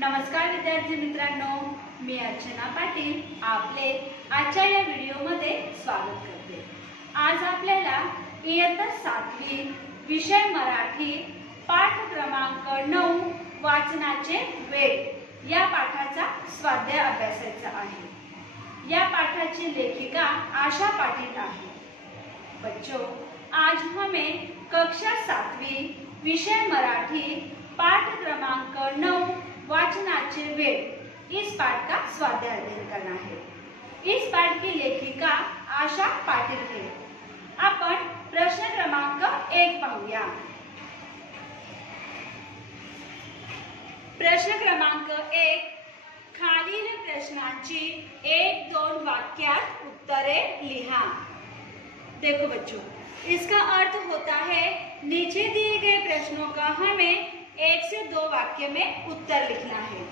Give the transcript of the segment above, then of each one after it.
नमस्कार विद्यार्थी मित्रांनो, मी अर्चना पाटील आपले आजच्या या व्हिडिओमध्ये स्वागत करते। आज आपल्याला इयत्ता 7वी विषय मराठी पाठ क्रमांक 9 वाचनाचे वेळ या पाठाचा स्वाध्याय अभ्यासायचा आहे। या पाठाची लेखिका आशा पाटील आहे। बच्चों, आज हमें कक्षा 7वी विषय मराठी पाठ क्रमांक 9 वाचनाचे वेळ इस पाठ का स्वाध्याय अध्ययन करना है। इस पाठ की लेखिका आशा पाटील है। आपण प्रश्न क्रमांक 1 पाहूया। प्रश्न क्रमांक 1, खालील प्रश्नांची 1-2 वाक्यात उत्तरे लिहा। देखो बच्चों, इसका अर्थ होता है नीचे दिए गए प्रश्नों का हमें 1 से 2 वाक्य में उत्तर लिखना है।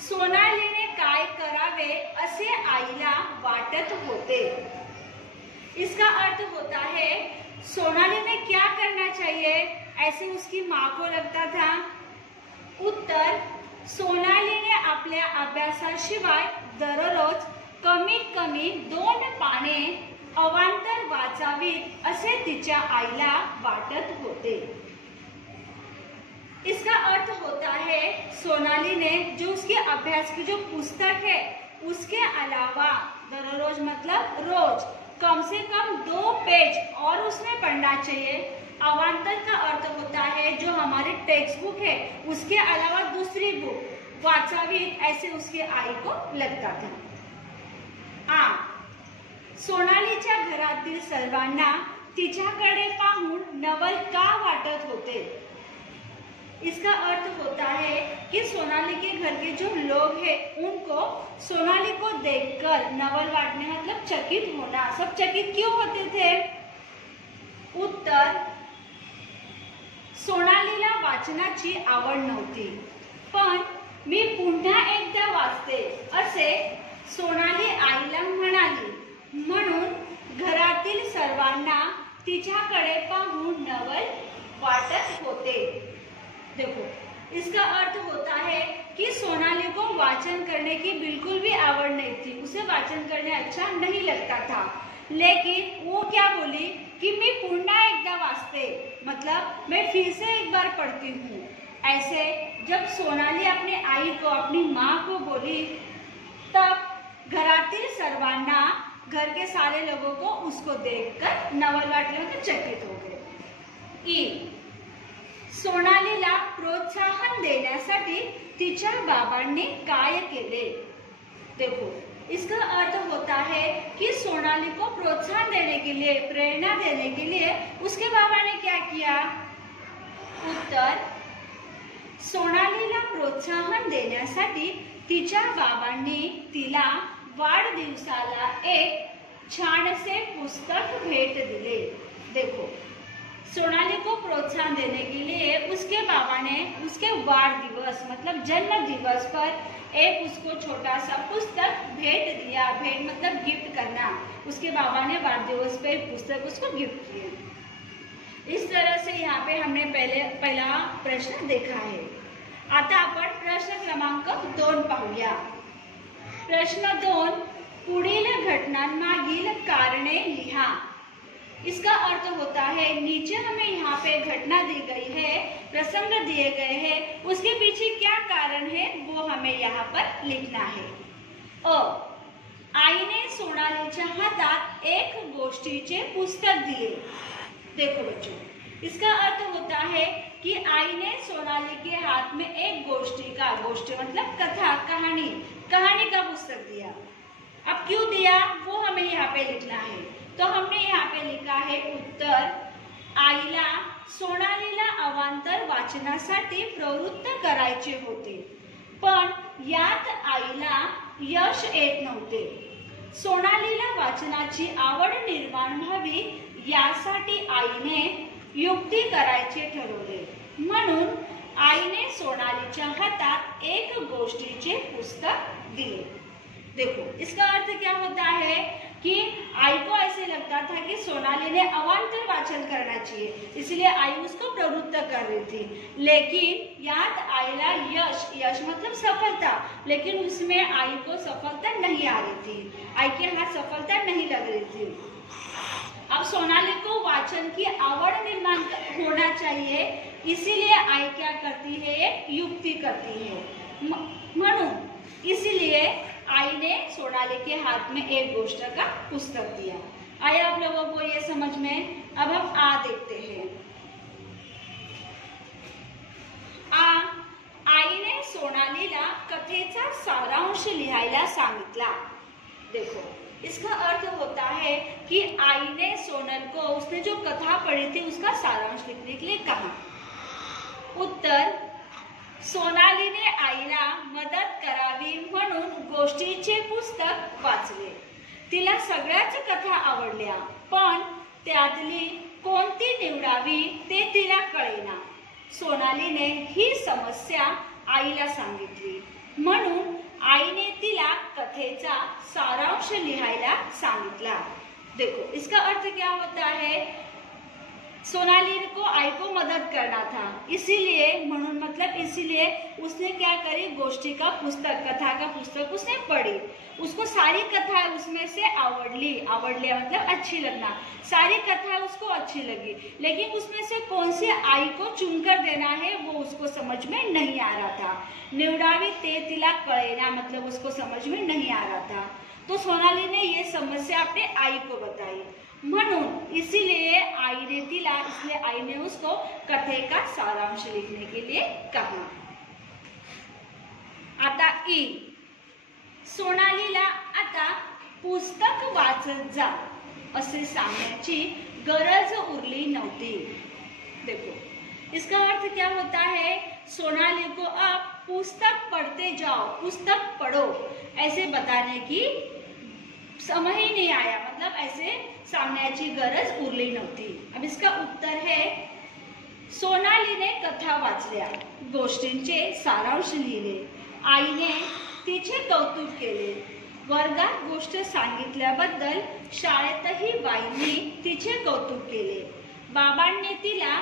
सोनालीने काय करावे असे आईला वाटत होते। इसका अर्थ होता है सोनाली ने क्या करना चाहिए ऐसे उसकी माँ को लगता था। उत्तर, सोनालीने आपल्या अभ्यासाशिवाय दररोज कमीत कमी 2 पाने अवांतर वाचावीत असे तिच्या आईला वाटत होते। इसका अर्थ होता है सोनाली ने जो उसके अभ्यास की जो पुस्तक है उसके अलावा दररोज मतलब रोज कम से कम 2 पेज और उसमें पढ़ना चाहिए। अवांतर का अर्थ होता है जो हमारी टेक्स्ट बुक है उसके अलावा दूसरी बुक वाचावी ऐसे उसके आई को लगता था। सोनालीच्या घरातील सर्वांना तिच्याकडे पाहून नवल का वाटत होते। इसका अर्थ होता है कि सोनाली के घर के जो लोग हैं उनको सोनाली को देखकर नवल वाटने मतलब चकित होना। सब चकित क्यों होते थे। उत्तर, सोनालीला वाचनाची आवड नव्हती, पण मी पुन्हा एकदा वाचते असे सोनाली आईला म्हणाली, म्हणून घरातील सर्वांना तिच्याकडे पाहून नवल वाटत होते। देखो, इसका अर्थ होता है कि सोनाली को वाचन करने की बिल्कुल भी आवड़ नहीं थी, उसे वाचन करने अच्छा नहीं लगता था, लेकिन वो क्या बोली कि मैं पुनः एकदा वाचते मतलब मैं फिर से एक बार पढ़ती हूँ। ऐसे जब सोनाली अपने आई को अपनी माँ को बोली तब घरातील सर्वांना घर के सारे लोगों को उसको देखकर नवल वाटले तो चकित हो गए। सोनालीला प्रोत्साहन देण्यासाठी तिच्या बाबांनी काय केले। देखो, इसका अर्थ होता है कि सोनाली को प्रोत्साहन देने के लिए प्रेरणा देने के लिए उसके बाबा ने क्या किया। उत्तर, सोनालीला प्रोत्साहन देण्यासाठी तिच्या बाबांनी तिला वाढदिवसाला एक छानसे पुस्तक भेट दिले। देखो, सोनाली को प्रोत्साहन देने के लिए उसके बाबा ने उसके वाढदिवस मतलब जन्म दिवस पर एक उसको छोटा सा पुस्तक भेंट दिया। भेंट मतलब गिफ्ट करना। उसके बाबा ने वाढदिवस पे एक पुस्तक उसको गिफ्ट किया। इस तरह से यहाँ पे हमने पहला प्रश्न देखा है। आता आपण प्रश्न क्रमांक 2 पाहूया। प्रश्न 2, पुढील घटनांमागील कारणे लिहा। इसका अर्थ होता है नीचे हमें यहाँ पे घटना दी गई है, प्रसंग दिए गए हैं, उसके पीछे क्या कारण है वो हमें यहाँ पर लिखना है। आईने सोनालीच्या हातात एक गोष्टीचे पुस्तक दिए। देखो बच्चों, इसका अर्थ होता है कि आई ने सोनाली के हाथ में एक गोष्टी मतलब कथा कहानी का पुस्तक दिया। अब क्यों दिया वो हमें यहाँ पे लिखना है। तो हमने यहाँ पे लिखा है उत्तर, आईला सोनालीला अवांतर वाचनासाठी प्रवृत्त करायचे होते, पण यात आईला यश येत नव्हते। सोनालीला वाचनाची आवड निर्माण व्हावी यासाठी आईने युक्ती करायचे ठरवले, म्हणून आईने सोनालीच्या हातात एक गोष्टीचे पुस्तक दिले। देखो, इसका अर्थ क्या होता है कि आई को ऐसे लगता था कि सोनाली ने अवान्तर वाचन करना चाहिए, इसलिए आई उसको प्रवृत्त कर रही थी। लेकिन याद आईला यश, यश मतलब सफलता, लेकिन उसमें आई को सफलता नहीं आ रही थी, आई के हाथ सफलता नहीं लग रही थी। अब सोनाली को वाचन की आवड़ निर्माण होना चाहिए, इसीलिए आई क्या करती है, एक युक्ति करती है। म्हणून इसीलिए आई ने सोनाली के हाथ में एक गोष्ट का पुस्तक दिया। आया आप लोगों को ये समझ में? अब हम आ देखते हैं। आईने सोनालीला कथेचा सारांश लिहायला सांगितला। देखो, इसका अर्थ होता है कि आई ने सोनल को उसने जो कथा पढ़ी थी उसका सारांश लिखने के लिए कहा। उत्तर, सोनालीने आईला मदत करावी म्हणून गोष्टीचे पुस्तक वाचले। तिला सगळ्याच कथा आवडल्या, पण त्यातली कोणती निवडावी ते तिला कळेना। सोनालीने ही समस्या आईला सांगितली, म्हणून आईने तिला कथेचा सारांश लिहायला सांगितला। देखो, इसका अर्थ क्या होता है, सोनाली को आई को मदद करना था, इसीलिए म्हणून मतलब इसीलिए उसने क्या करी, गोष्ठी का पुस्तक, कथा का पुस्तक उसने पढ़ी। उसको सारी कथा उसमें से आवड़ली, आवड़ले मतलब अच्छी लगना, सारी कथा उसको अच्छी लगी, लेकिन उसमें से कौन सी आई को चुनकर देना है वो उसको समझ में नहीं आ रहा था। निवडावी ते तिला कळेना मतलब उसको समझ में नहीं आ रहा था। तो सोनाली ने ये समस्या अपने आई को बताई, म्हणून इसीलिए आई ने तिला, इसलिए आई ने उसको कथे का सारांश लिखने के लिए कहा। आता ई, सोनालीला आता पुस्तक वाचत जा असे सांगण्याची गरज उरली नव्हती। देखो, इसका अर्थ क्या होता है, सोनाली को आप पुस्तक पढ़ते जाओ, पुस्तक पढ़ो ऐसे बताने की समय ही नहीं आया, मतलब ऐसे सांगण्याची गरज उरली नव्हती। अब इसका उत्तर है, सोनालीने कथा वाचल्या, गोष्टींचे सारांश लिहिले, आईने तिचे कौतुक केले, वर्गात गोष्ट सांगितल्याबद्दल शाळेतही बाईंनी तिचे कौतुक केले, बाबांनी तिला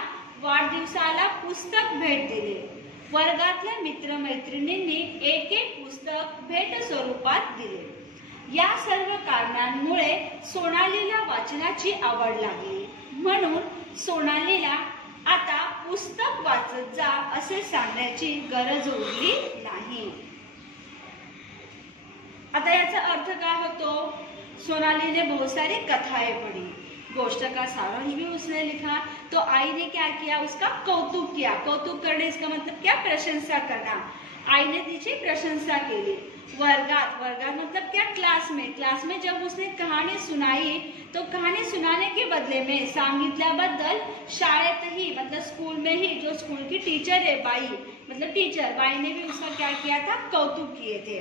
वाढदिवसाला पुस्तक भेट दिले, वर्गातल्या मित्रमैत्रिणींनी एक एक पुस्तक भेट स्वरूपात दिले। या सर्व कारणांमुळे सोनालीला वाचनाची आवड लागली, म्हणून सोनालीला आता पुस्तक वाचत जा असे सांगण्याची गरज उरली नाही। आता याचा अर्थ काय होतो, सोनाली ने बहुत सारी कथाएं पढ़ी, गोष्ट का सारांश भी उसने लिखा, तो आई ने क्या किया, उसका कौतुक किया। कौतुक करने इसका मतलब क्या, प्रशंसा करना। आई ने तिची प्रशंसा केली। वर्गात, वर्गात मतलब क्या, क्लास में जब उसने कहानी सुनाई तो कहानी सुनाने के बदले में सांगितल्याबद्दल शाळेतही मतलब स्कूल में ही, जो स्कूल की टीचर है बाई मतलब टीचर, बाई ने भी उसका क्या किया था, कौतुक किए थे।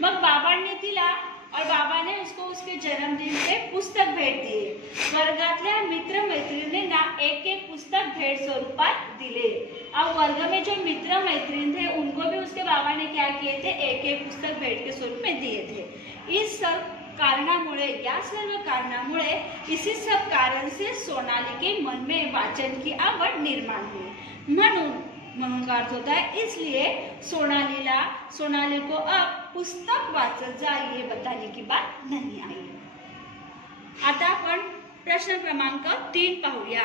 मग बाबांनी तिला, और बाबा ने उसको उसके जन्मदिन पे पुस्तक भेट दिए, वर्गातल्या मित्र मैत्रिणींना एक एक पुस्तक भेट स्वरूपात दिले। अब वर्ग में जो मित्र मैत्रीण थे उनको भी उसके बाबा ने क्या किए थे, एक एक पुस्तक भेट के स्वरूप में दिए थे। इस सब कारणामुळे, या सर्व कारणामुळे, इसी सब कारण से सोनाली के मन में वाचन की आवड़ निर्माण हुई। म्हणून का अर्थ होता है, इसलिए सोनाली को अब पुस्तक वाचत जा ये बताने की बात नहीं आई। आता आपण प्रश्न क्रमांक 3 पाहूया।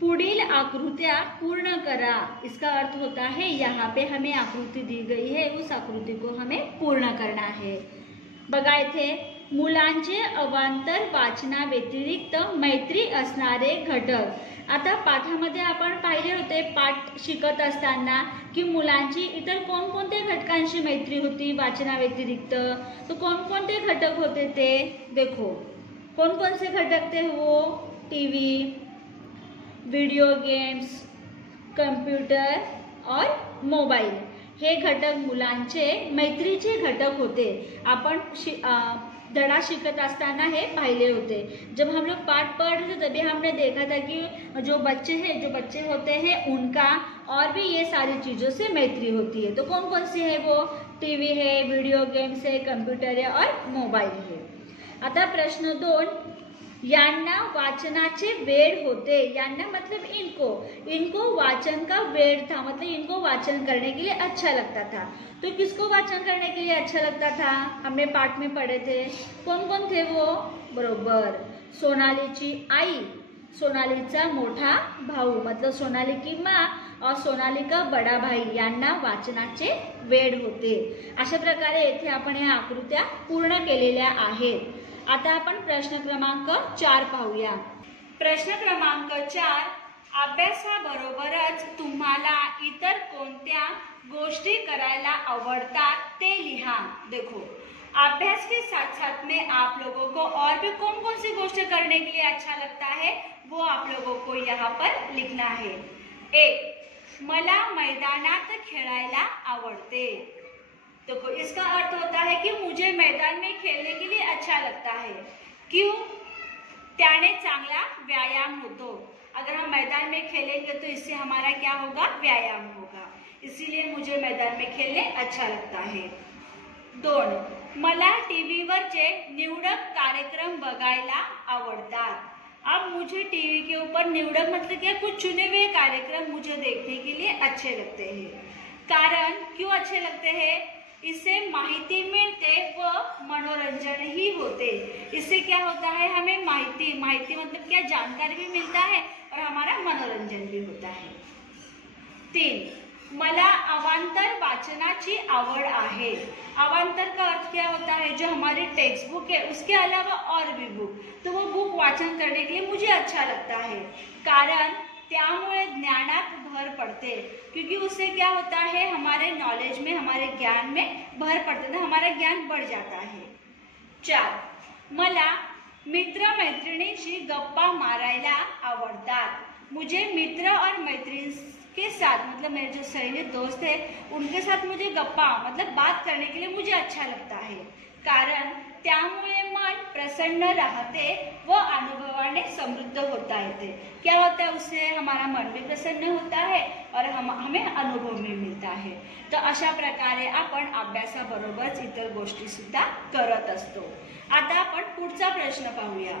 पुढील आकृत्या पूर्ण करा। इसका अर्थ होता है, यहाँ पे हमें आकृति दी गई है, उस आकृति को हमें पूर्ण करना है। बघा इथे, मुलांचे अवांतर वाचना व्यतिरिक्त मैत्री असणारे घटक। आता पाठामध्ये आपण पाहिले होते, पाठ शिकत असताना की मुलांची इतर कोणकोणत्या घटकांशी मैत्री होती वाचना व्यतिरिक्त, तो कोणकोणते घटक होते ते देखो। कौन कौन से घटक थे वो, टीवी, वीडियो गेम्स, कंप्यूटर और मोबाईल, हे घटक मुलांचे मैत्रीचे घटक होते। आपण धड़ा शिकत असताना हे पाहिले होते। जब हम लोग पाठ पढ़ रहे थे तभी हमने देखा था कि जो बच्चे होते हैं उनका और भी ये सारी चीज़ों से मैत्री होती है। तो कौन कौन सी है वो, टीवी है, वीडियो गेम्स है, कंप्यूटर है और मोबाईल है। आता प्रश्न 2, यांना वाचनाचे वेड होते। यांना मतलब इनको वाचन का वेड था, मतलब इनको वाचन करने के लिए अच्छा लगता था। तो किसको वाचन करने के लिए अच्छा लगता था? हमने पाठ में पढ़े थे। कौन कौन थे वो? बरोबर, सोनालीची आई, सोनालीचा मोठा भाऊ मतलब सोनाली की माँ और सोनाली का बड़ा भाई यांना वाचनाचे वेड होते। अशा प्रकारे येथे आपण या आकृत्या पूर्ण केलेल्या आहेत। आता आपण प्रश्न क्रमांक 4 पाहूया। प्रश्न क्रमांक 4, अभ्यासाबरोबरच तुम्हाला इतर कोणत्या गोष्टी करायला आवडतात ते लिहा। देखो, अभ्यास के साथ साथ में आप लोगों को और भी कौन कौन सी गोष्ट करने के लिए अच्छा लगता है वो आप लोगों को यहाँ पर लिखना है। 1, मला मैदानात खेळायला आवडते। देखो, इसका अर्थ होता है कि मुझे मैदान में खेलने के लिए अच्छा लगता है। क्यों? त्याने चांगला व्यायाम होतो। अगर हम मैदान में खेलेंगे तो इससे हमारा क्या होगा? व्यायाम होगा। इसीलिए मुझे मैदान में खेलने अच्छा लगता है। 2, मला टीव्हीवरचे निवडक कार्यक्रम बघायला आवडतात। अब मुझे टीवी के ऊपर निवडक मतलब क्या, कुछ चुने हुए कार्यक्रम मुझे देखने के लिए अच्छे लगते हैं। कारण क्यों अच्छे लगते हैं? इससे माहिती मिलते व मनोरंजन ही होते। इससे क्या होता है? हमें माहिती मतलब क्या, जानकारी भी मिलता है और हमारा मनोरंजन भी होता है। 3, मला अवांतर वाचनाची आवड आहे। अवांतर का अर्थ क्या होता है? जो हमारी टेक्स्ट बुक है उसके अलावा और भी बुक, तो वो बुक वाचन करने के लिए मुझे अच्छा लगता है। कारण त्यामुळे ज्ञानात भर पड़ते, क्योंकि उससे क्या होता है? हमारे नॉलेज में, हमारे ज्ञान में भर पड़ते ना, हमारा ज्ञान बढ़ जाता है। 4, मला मित्र मैत्रिणींशी गप्पा मारायला आवडतात। मुझे मित्र और मैत्रिणी के साथ मतलब मेरे जो सहेली दोस्त है उनके साथ मुझे गप्पा मतलब बात करने के लिए मुझे अच्छा लगता है। कारण त्यामुळे मन प्रसन्न रहते व अनुभवाने समृद्ध होता है। क्या होता है? उससे हमारा मन भी प्रसन्न होता है और हमें अनुभव भी मिलता है। तो अशा प्रकारे आपण अभ्यासाबरोबरच इतर गोष्टी सुद्धा करत असतो। आता आपण पुढचा प्रश्न पाहूया।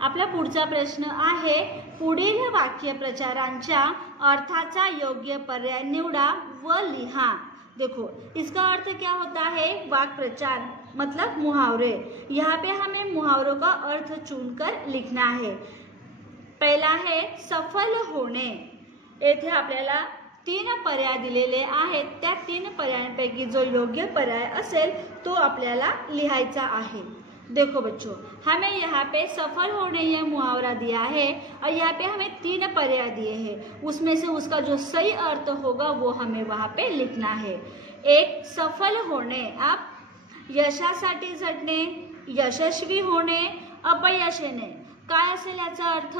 आपला पुढचा प्रश्न आहे, पुढील वाक्यप्रचारांच्या अर्थाचा योग्य पर्याय निवडा व लिहा। देखो, इसका अर्थ क्या होता है? वाक्प्रचार मतलब मुहावरे। यहाँ पे हमें मुहावरों का अर्थ चुनकर लिखना है। पहला है सफल होणे। येथे आपल्याला 3 पर्याय दिलेले आहेत। त्या 3 पर्यायांपैकी जो योग्य पर्याय असेल तो आपल्याला लिहायचा आहे। देखो बच्चों, हमें यहाँ पे सफल होने यह मुहावरा दिया है और यहाँ पे हमें 3 पर्याय दिए हैं। उसमें से उसका जो सही अर्थ होगा वो हमें वहाँ पे लिखना है। 1, सफल होणे। आप यशासाठी झटणे, यशस्वी होणे, अपयश येणे। काय असेल याचा अर्थ?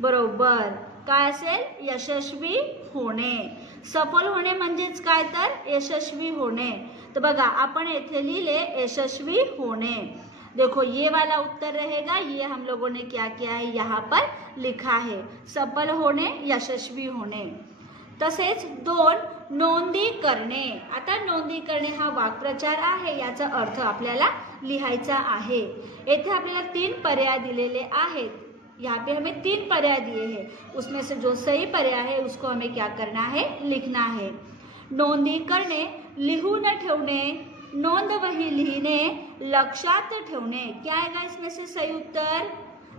बरोबर, काय असेल? यशस्वी होणे। सफल होणे म्हणजेच काय तर यशस्वी होणे। तो बघा, आपण येथे लिहिले यशस्वी होणे। देखो, ये वाला उत्तर रहेगा, ये हम लोगों ने क्या किया है? यहाँ पर लिखा है सफल होणे, यशस्वी होणे। तसेच 2, नोंदी करणे। आता नोंदी करणे हा वाक्प्रचार आहे, याचा अर्थ आपल्याला लिहायचा आहे। येथे आपल्याला 3 पर्याय दिलेले आहेत। यहाँ पे हमें 3 पर्याय दिए हैं, उसमें से जो सही पर्याय है उसको हमें क्या करना है? लिखना है। नोंदी करणे, लिहून ठेवणे, नोंद वही लिहिणे, लक्षात ठेवणे। क्या आएगा इसमें से सही उत्तर?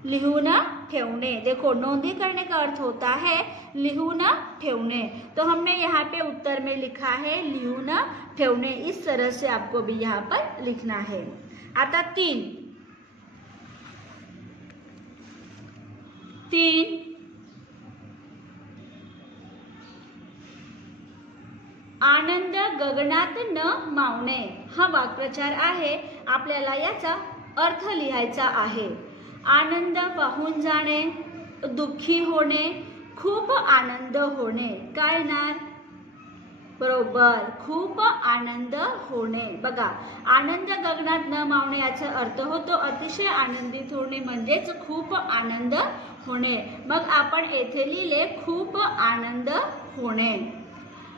लिहून ठेवणे। देखो, नोंदी करने का अर्थ होता है लिहून ठेवणे, तो हमने यहाँ पे उत्तर में लिखा है लिहून ठेवणे। इस तरह से आपको भी यहाँ पर लिखना है। आता 3, आनंद गगनात न मावणे हा वाक्प्रचार आहे। आपल्याला याचा अर्थ लिहायचा आहे। आनंद वाहून जाणे, दुःखी होणे, खूप आनंद होणे। काय येणार? बरोबर, खूप आनंद होणे। बघा, आनंद गगनात न मावणे याचा अर्थ होतो अतिशय आनंदित होणे म्हणजेच खूप आनंद होणे। मग आपण येथे लिहिले खूप आनंद होणे।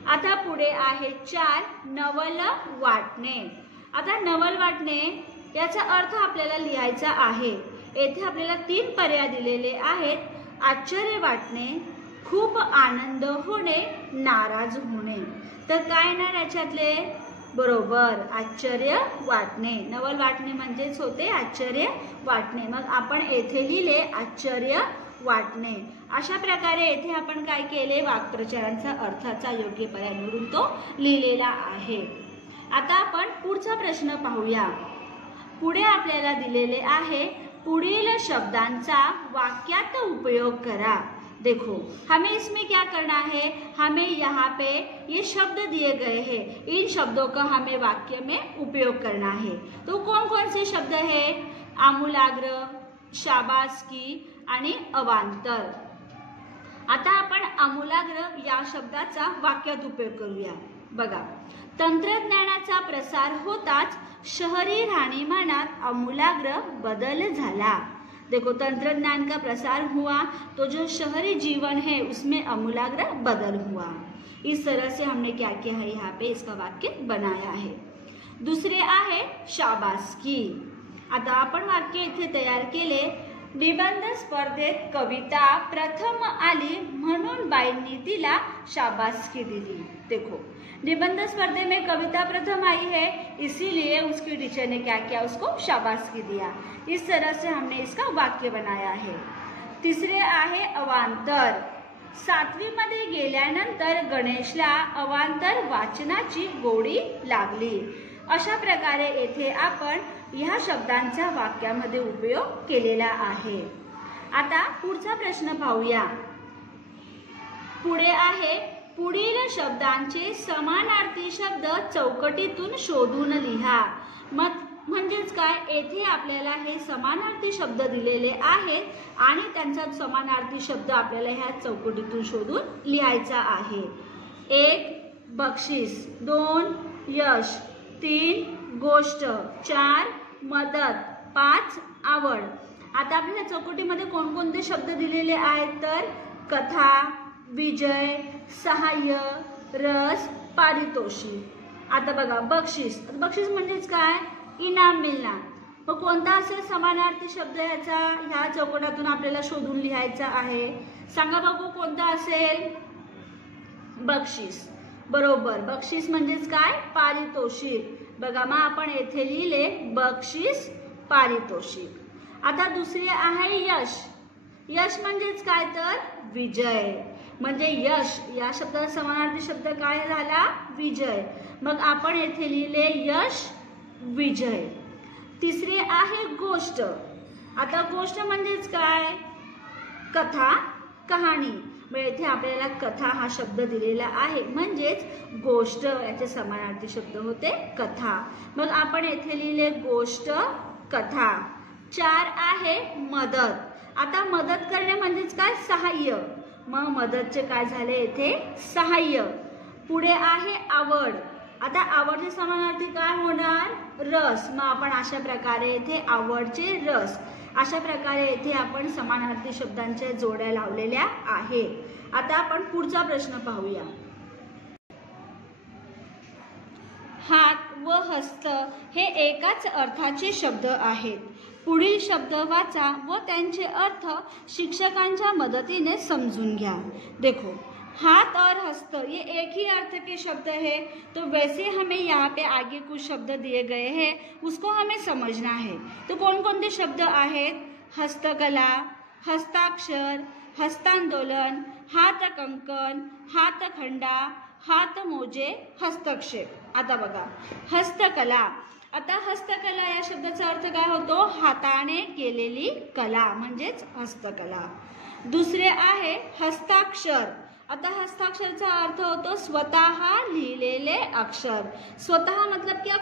आता पुढे आहे 4 नवल वाटणे। आता नवल वाटणे याचा अर्थ आपल्याला लिहायचा आहे। येथे आपल्याला 3 पर्याय दिलेले आहेत। आश्चर्य वाटणे, खूप आनंद होणे, नाराज होणे। तर काय येणार याच्यातले? बरोबर, आश्चर्य वाटणे। नवल वाटणे म्हणजेच होते आश्चर्य वाटणे। मग आपण येथे लिहिले आश्चर्य वाटणे। अशा प्रकारे येथे आपण काय केले? वाक्प्रचारांचा अर्थाचा योग्य पर्याय निवडून तो लिहिलेला आहे। आता आपण पुढचा प्रश्न पाहूया। पुढे आपल्याला दिलेले आहे, पुढील शब्दांचा वाक्यात उपयोग करा। देखो, हमें इसमें क्या करना है? हमें यहाँ पे ये शब्द दिए गए हैं, इन शब्दों का हमें वाक्य में उपयोग करना है। तो कौन कौन से शब्द है? आमूलाग्र, शाबासकी आणि अवांतर। आता आपण आमूलाग्र या शब्दाचा वाक्यात उपयोग करूया। बघा, तंत्रज्ञानाचा प्रसार होताच शहरी राहणीमानात आमूलाग्र बदल झाला। देखो, तंत्रज्ञान का प्रसार हुआ तो जो शहरी जीवन है उसमें आमूलाग्र बदल हुआ। इस तरह से हमने क्या किया है? यहाँ पे इसका वाक्य बनाया है। दुसरे आहे शाबासकी। आता आपण वाक्य इथे तयार केले। निबंध स्पर्धेत कविता प्रथम आली म्हणून बाईंनी तिला शाबासकी दिली। देखो, निबंध स्पर्धे में कविता प्रथम आई है, इसीलिए उसकी टीचर ने क्या किया? उसको शाबासकी दिया। इस तरह से हमने इसका वाक्य बनाया है। तिसरे आहे अवांतर। 7वी मध्ये गेल्यानंतर गणेशला अवांतर वाचनाची गोडी लागली। अशा प्रकारे येथे आपण ह्या शब्दांचा वाक्यामध्ये उपयोग केलेला आहे। आता पुढचा प्रश्न पाहूया। पुढे आहे, पुढील शब्दांचे समानार्थी शब्द चौकटीतून शोधून लिहा। म्हणजेच काय? येथे आपल्याला हे समानार्थी शब्द दिलेले आहेत आणि त्यांचा समानार्थी शब्द आपल्याला ह्या चौकटीतून शोधून लिहायचा आहे। 1 बक्षीस, 2 यश, 3 गोष्ट, 4 मदत, 5 आवड। आता आपल्या चौकटीमध्ये कोणकोणते शब्द दिलेले आहेत? तर कथा, विजय, सहाय्य, रस, पारितोषिक। आता बघा, बक्षीस, बक्षीस म्हणजेच काय? इनाम मिळणार। मग कोणता असेल समानार्थी शब्द ह्याचा? ह्या चौकटातून आपल्याला शोधून लिहायचा आहे। सांगा बघू कोणता असेल? बक्षीस। बरोबर, बक्षीस म्हणजेच काय? पारितोषिक। बघा, मग आपण येथे लिहिले बक्षीस, पारितोषिक। आता दुसरे आहे यश। यश म्हणजेच काय? तर विजय। म्हणजे यश या शब्दाचा समानार्थी शब्द काय झाला? विजय। मग आपण येथे लिहिले यश, विजय। तिसरे आहे गोष्ट। आता गोष्ट म्हणजेच काय? कथा, कहाणी। मग येथे आपल्याला कथा हा शब्द दिलेला आहे, म्हणजेच गोष्ट याचे समानार्थी शब्द होते कथा। मग आपण येथे लिहिले गोष्ट, कथा। 4 आहे मदत। आता मदत करणे म्हणजेच काय? सहाय्य। मग मदतचे काय झाले? येथे सहाय्य। पुढे आहे आवड। आता आवडचे समानार्थी काय होणार? रस। मग आपण अशा प्रकारे येथे आवडचे रस, अशा प्रकारे येथे आपण समानार्थी शब्दांच्या जोड्या लावलेल्या आहे। आता आपण पुढचा प्रश्न पाहूया। हात व हस्त हे एकाच अर्थाचे शब्द आहेत। पुढील शब्द वाचा व त्यांचे अर्थ शिक्षकांच्या मदतीने समजून घ्या। देखो, हाथ और हस्त ये एक ही अर्थ के शब्द है, तो वैसे हमें यहाँ पे आगे कुछ शब्द दिए गए हैं, उसको हमें समझना है। तो कौन कौन से शब्द आहेत? हस्तकला, हस्ताक्षर, हस्तांदोलन, हातकंकण, हातखंडा, हातमोजे, हस्तक्षेप। आता बघा, हस्तकला। आता हस्तकला या शब्दाचा अर्थ काय होतो? हाताने केलेली कला म्हणजेच हस्तकला। दुसरे आहे हस्ताक्षर। आता हस्ताक्षरचा अर्थ होतो स्वतः लिहिलेले अक्षर। स्वतः मतलब क्या?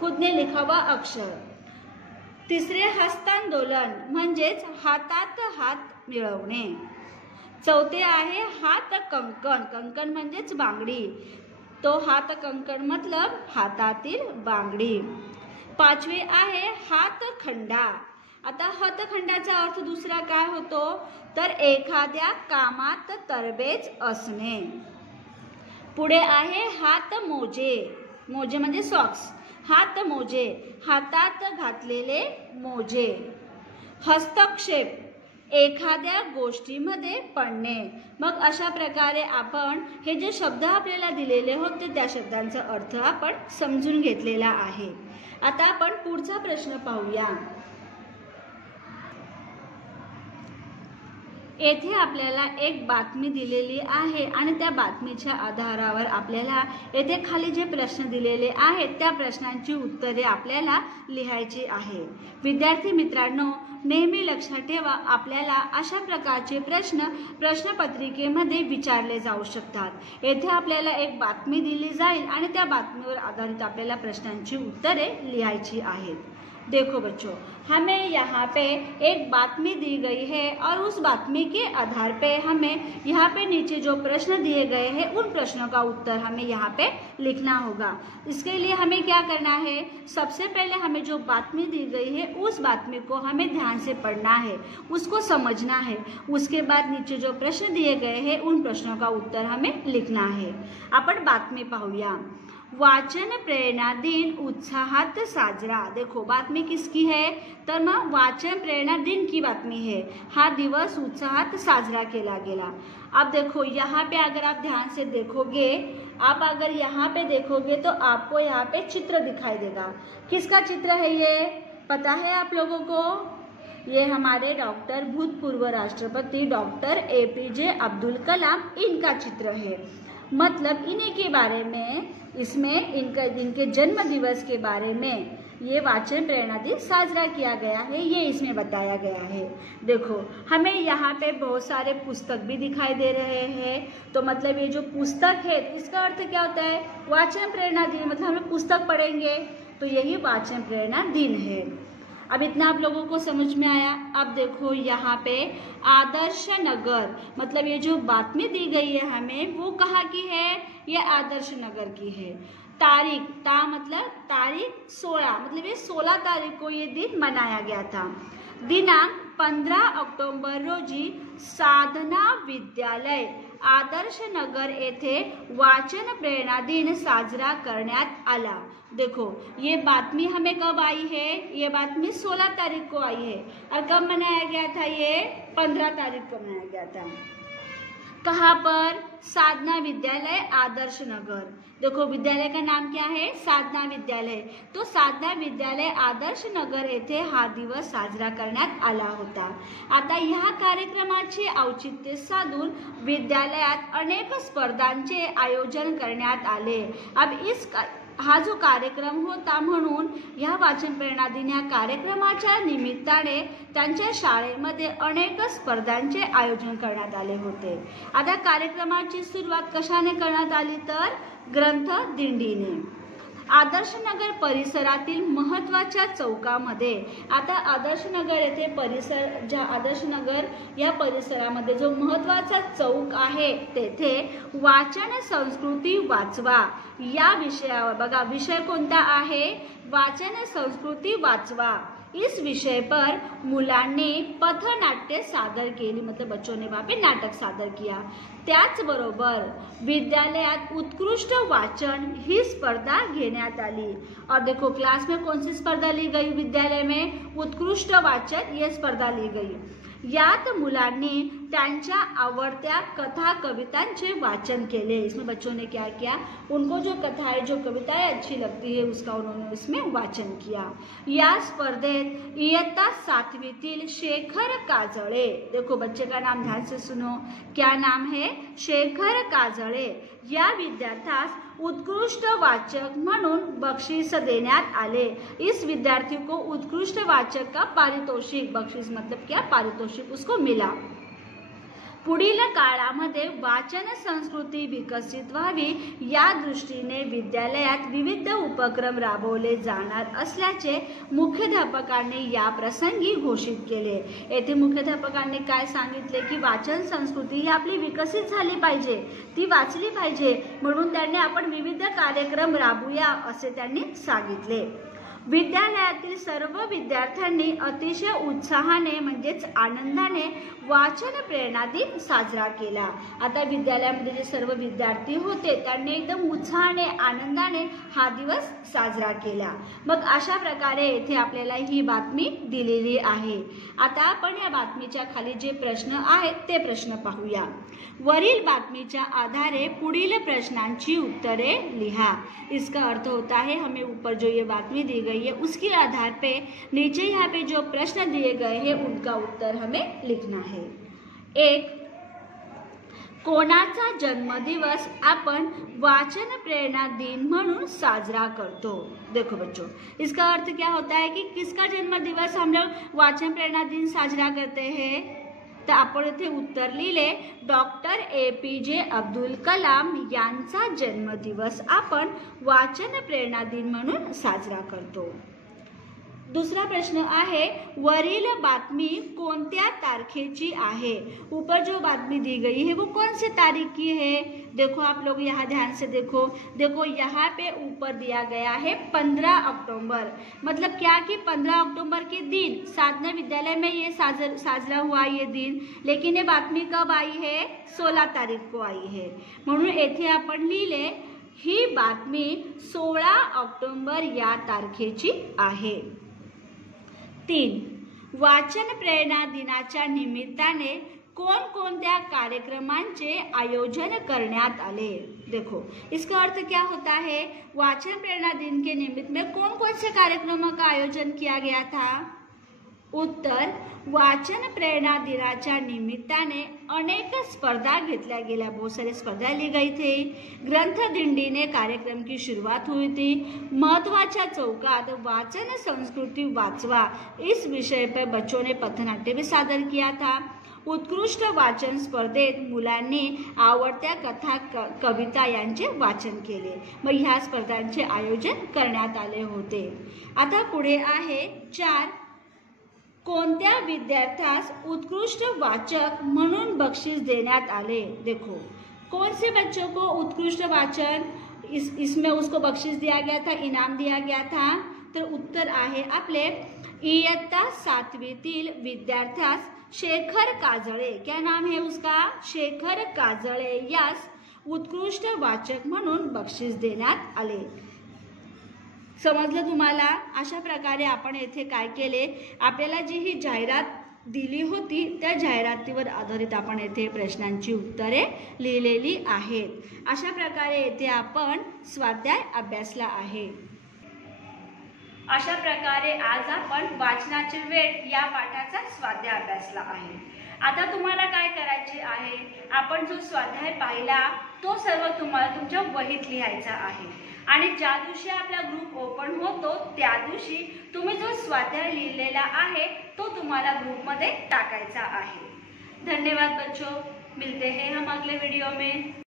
खुद ने लिखा हुआ अक्षर। तिसरे हस्तांदोलन म्हणजेच हातात हात मिळवणे। चौथे आहे हातकंकण। कंकण म्हणजेच बांगडी, तो हातकंकण मतलब हातातील बांगडी। 5वे आहे हातखंडा। आता हातखंडाचा अर्थ दुसरा काय होतो? तर एखाद्या कामात तरबेज असणे। पुढे आहे हात मोजे, मोजे म्हणजे सॉक्स, हात मोजे, हातात घातलेले मोजे. हस्तक्षेप, एखाद्या गोष्टीमध्ये पडणे. मग अशा प्रकारे आपण हे जे शब्द आपल्याला दिलेले होते त्या शब्दांचा अर्थ आपण समजून घेतलेला आहे. आता आपण पुढचा प्रश्न पाहूया. येथे आपल्याला एक बातमी दिलेली आहे आणि त्या बातमीच्या आधारावर आपल्याला येथे खाली जे प्रश्न दिलेले आहेत त्या प्रश्नांची उत्तरे आपल्याला लिहायची आहे. विद्यार्थी मित्रांनो, नेहमी लक्षात ठेवा, आपल्याला अशा प्रकारचे प्रश्न प्रश्नपत्रिकेमध्ये विचारले जाऊ शकतात. येथे आपल्याला एक बातमी दिली जाईल आणि त्या बातमीवर आधारित आपल्याला प्रश्नांची उत्तरे लिहायची आहेत. देखो बच्चों, हमें यहाँ पे एक बातमी दी गई है और उस बातमी के आधार पे हमें यहाँ पे नीचे जो प्रश्न दिए गए हैं उन प्रश्नों का उत्तर हमें यहाँ पे लिखना होगा. इसके लिए हमें क्या करना है, सबसे पहले हमें जो बातमी दी गई है उस बातमी को हमें ध्यान से पढ़ना है, उसको समझना है. उसके बाद नीचे जो प्रश्न दिए गए हैं उन प्रश्नों का उत्तर हमें लिखना है. आपण बातमी पाहूया. वाचन प्रेरणा दिन उत्साहात साजरा. देखो बातमी किसकी है, तर मग वाचन प्रेरणा दिन की बातमी है. हा दिवस उत्साहात साजरा केला गेला. अब देखो यहाँ पे अगर आप ध्यान से देखोगे, आप अगर यहाँ पे देखोगे तो आपको यहाँ पे चित्र दिखाई देगा. किसका चित्र है ये, पता है आप लोगों को? ये हमारे डॉक्टर भूतपूर्व राष्ट्रपति डॉक्टर APJ अब्दुल कलाम, इनका चित्र है. मतलब इन्हीं के बारे में इसमें इनके जन्म दिवस के बारे में ये वाचन प्रेरणा दिन साजरा किया गया है, ये इसमें बताया गया है. देखो हमें यहाँ पे बहुत सारे पुस्तक भी दिखाई दे रहे हैं. तो मतलब ये जो पुस्तक है इसका अर्थ क्या होता है, वाचन प्रेरणा दिन. मतलब हम लोग पुस्तक पढ़ेंगे तो यही वाचन प्रेरणा दिन है. अब इतना आप लोगों को समझ में आया. अब देखो यहाँ पे आदर्श नगर, मतलब ये जो बातमी दी गई है हमें वो कहाँ की है, ये आदर्श नगर की है. तारीख, ता मतलब तारीख 16, मतलब ये 16 तारीख को ये दिन मनाया गया था. दिनांक 15 ऑक्टोबर रोजी साधना विद्यालय आदर्श नगर येथे वाचन प्रेरणा दिन साजरा करण्यात आला. देखो ये बातमी हमें कब आई है, ये बातमी 16 तारीख को आई है और कब मनाया गया था, ये 15 तारीख को मनाया गया था. कहाँ पर, साधना विद्यालय आदर्श नगर. देखो विद्यालय का नाम क्या है, साधना विद्यालय. तो साधना विद्यालय आदर्श नगर येथे हा दिवस साजरा करण्यात आला होता. आता ह्या कार्यक्रमाचे औचित्य साधून विद्यालयात अनेक स्पर्धांचे आयोजन करण्यात आले. अब हा जो कार्यक्रम होता म्हणून ह्या वाचन प्रेरणा दिन या कार्यक्रमाच्या निमित्ताने त्यांच्या शाळेमध्ये अनेक स्पर्धांचे आयोजन करण्यात आले होते. आता कार्यक्रमाची सुरुवात कशाने करण्यात आली, तर ग्रंथ दिंडीने. आदर्शनगर परिसरातील महत्त्वाच्या चौकामध्ये, आता आदर्शनगर येथे परिसर, ज्या आदर्शनगर या परिसरामध्ये जो महत्त्वाचा चौक आहे तेथे वाचन संस्कृती वाचवा या विषयावर, बघा विषय कोणता आहे, वाचन संस्कृती वाचवा. इस विषय पर मुलांनी पथनाट्य सादर केली, मतलब बच्चों ने वहाँ पे नाटक सादर किया. त्याचबरोबर विद्यालयात उत्कृष्ट वाचन ही स्पर्धा घेण्यात आली. और देखो क्लास में कौन सी स्पर्धा ली गई, विद्यालय में उत्कृष्ट वाचन ये स्पर्धा ली गई. यात मुलांनी त्यांच्या आवडत्या कथा कवितांचे वाचन केले. इसमें बच्चों ने क्या किया, उनको जो कथाएं जो कविताएं अच्छी लगती है उसका उन्होंने इसमें वाचन किया. या स्पर्धेत इयत्ता 7वीतील शेखर काजळे, देखो बच्चे का नाम ध्यान से सुनो, क्या नाम है, शेखर काजळे, या विद्यार्थ्यास उत्कृष्ट वाचक म्हणून बक्षीस देण्यात आले. इस विद्यार्थी को उत्कृष्ट वाचक का पारितोषिक, बक्षीस मतलब क्या, पारितोषिक उसको मिला. पुढील काळामध्ये वाचन संस्कृती विकसित व्हावी या दृष्टीने विद्यालयात विविध उपक्रम राबवले जाणार असल्याचे मुख्याध्यापकांनी या प्रसंगी घोषित केले. येथे मुख्याध्यापकांनी काय सांगितले की वाचन संस्कृती ही आपली विकसित झाली पाहिजे, ती वाचली पाहिजे म्हणून त्यांनी आपण विविध कार्यक्रम राबवूया असे त्यांनी सांगितले। विद्यालयातील सर्व विद्यार्थ्यांनी अतिशय उत्साहाने म्हणजेच आनंदाने वाचन प्रेरणा दिन साजरा केला। आता विद्यालयामध्ये जे सर्व विद्यार्थी होते त्यांनी एकदम उत्साहाने आनंदाने हा दिवस साजरा केला। मग अशा प्रकारे येथे आपल्याला ही बातमी दिलेली आहे। आता आपण या बातमीच्या खाली जे प्रश्न आहेत ते प्रश्न पाहूया। वरील बातमीच्या आधारे पुढील प्रश्नांची उत्तरे लिहा। इसका अर्थ होता है हमें ऊपर जो ये बातमी दी गई है उसके आधार पे नीचे यहाँ पे जो प्रश्न दिए गए हैं उनका उत्तर हमें लिखना है। एक, कोणाचा जन्मदिवस आपण वाचन प्रेरणा दिन म्हणून साजरा करतो। देखो बच्चों, इसका अर्थ क्या होता है कि किसका जन्मदिवस हम लोग वाचन प्रेरणा दिन साजरा करते हैं। तर आपण इथे उत्तर लिहिले डॉक्टर APJ अब्दुल कलाम यांचा जन्मदिवस आपण वाचन प्रेरणा दिन म्हणून साजरा करतो। दूसरा प्रश्न आहे वरील बातमी कोणत्या तारखेची आहे। ऊपर जो बातमी दी गई है वो कौन से तारीख की है। देखो आप लोग यहाँ ध्यान से देखो यहाँ पे ऊपर दिया गया है 15 अक्टूबर। मतलब क्या कि 15 अक्टूबर के दिन साधना विद्यालय में ये साजरा हुआ ये दिन, लेकिन ये बातमी कब आई है 16 तारीख को आई है। म्हणून येथे आपण लिहिले ही बातमी 16 ऑक्टोबर या तारखेची आहे। 3, वाचन प्रेरणा दिनाच्या निमित्ताने कोणकोणत्या कार्यक्रमांचे आयोजन करण्यात आले। देखो इसका अर्थ क्या होता है, वाचन प्रेरणा दिन के निमित्त में कौन कौन से कार्यक्रमों का आयोजन किया गया था। उत्तर, वाचन प्रेरणा दिनाच्या निमित्ताने अनेक स्पर्धा घेतल्या गेल्या, बहुत सारी स्पर्धा ली गई थी। ग्रंथ दिंडी ने कार्यक्रम की शुरुआत हुई थी। महत्वाच्या चौकात वाचन संस्कृती वाचवा इस विषय पर बच्चों ने पथनाट्य भी सादर किया था। उत्कृष्ट वाचन स्पर्धेत मुलांनी आवडत्या कथा कविता यांचे वाचन केले। मग ह्या स्पर्धांचे आयोजन करण्यात आले होते। आता पुढे आहे 4, कोणत्या विद्यार्थ्यास उत्कृष्ट वाचक म्हणून बक्षीस देण्यात आले। देखो कौन से बच्चों को उत्कृष्ट वाचन इसमें उसको बक्षीस दिया गया था, इनाम दिया गया था। तर उत्तर आहे आपले इयत्ता 7वीतील विद्यार्थ्यास शेखर काजळे, क्या नाम है उसका, शेखर काजळे यास उत्कृष्ट वाचक म्हणून बक्षीस देण्यात आले। समजलं तुम्हाला। अशा प्रकारे आपण येथे काय केले, आपल्याला जी ही जाहिरात दिली होती त्या जाहिरातीवर आधारित आपण येथे प्रश्नांची उत्तरे लिहिलेली आहेत। अशा प्रकारे येथे आपण स्वाध्याय अभ्यासला आहे। अशा प्रकारे आज आपण वाचनाची वेळ या पाठाचा स्वाध्याय अभ्यासला आहे। आता तुम्हाला काय करायचे आहे, आपण जो स्वाध्याय पाहिला तो सर्व तुम्हाला तुमच्या वहीत लिहायचा आहे आणि ज्या दिवशी आपला ग्रुप ओपन होतो त्या दिवशी तुम्ही जो स्वाध्याय लिहिलेला आहे तो तुम्हाला ग्रुपमध्ये टाकायचा आहे। धन्यवाद बच्चों, मिलते हैं हम अगले वीडियो में।